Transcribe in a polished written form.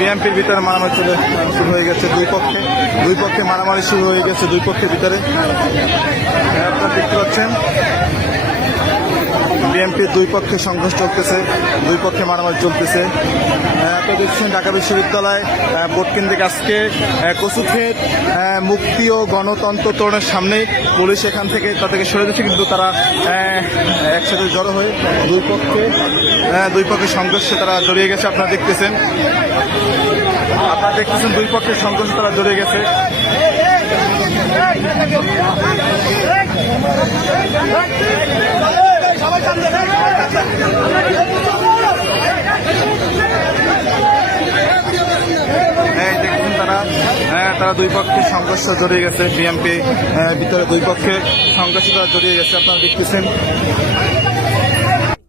বিএনপির ভিতরে মারামারি শুরু হয়ে গেছে, দুই পক্ষে মারামারি শুরু হয়ে গেছে দুই পক্ষের ভিতরে। আপনারা দেখতে পাচ্ছেন বিএনপির দুই পক্ষে সংঘর্ষ চলতেছে, দুই পক্ষে মারামারি চলতেছে। আপনারা দেখছেন ঢাকা বিশ্ববিদ্যালয় ভোট কেন্দ্রিক আজকে কচুক্ষেত মুক্তি ও গণতন্ত্র তোরণের সামনে পুলিশ এখান থেকে তাদেরকে সরে দিচ্ছে, কিন্তু তারা একসাথে জড়ো হয়ে দুই পক্ষে সংঘর্ষে তারা জড়িয়ে গেছে। আপনারা দেখতেছেন দুই পক্ষের সংঘর্ষে তারা জড়িয়ে গেছে। তারা দুই পক্ষে সংঘর্ষ জড়িয়ে গেছে, বিএনপি ভিতরে দুই পক্ষে সংঘর্ষ তারা জড়িয়ে গেছে। আপনারা দেখতেছেন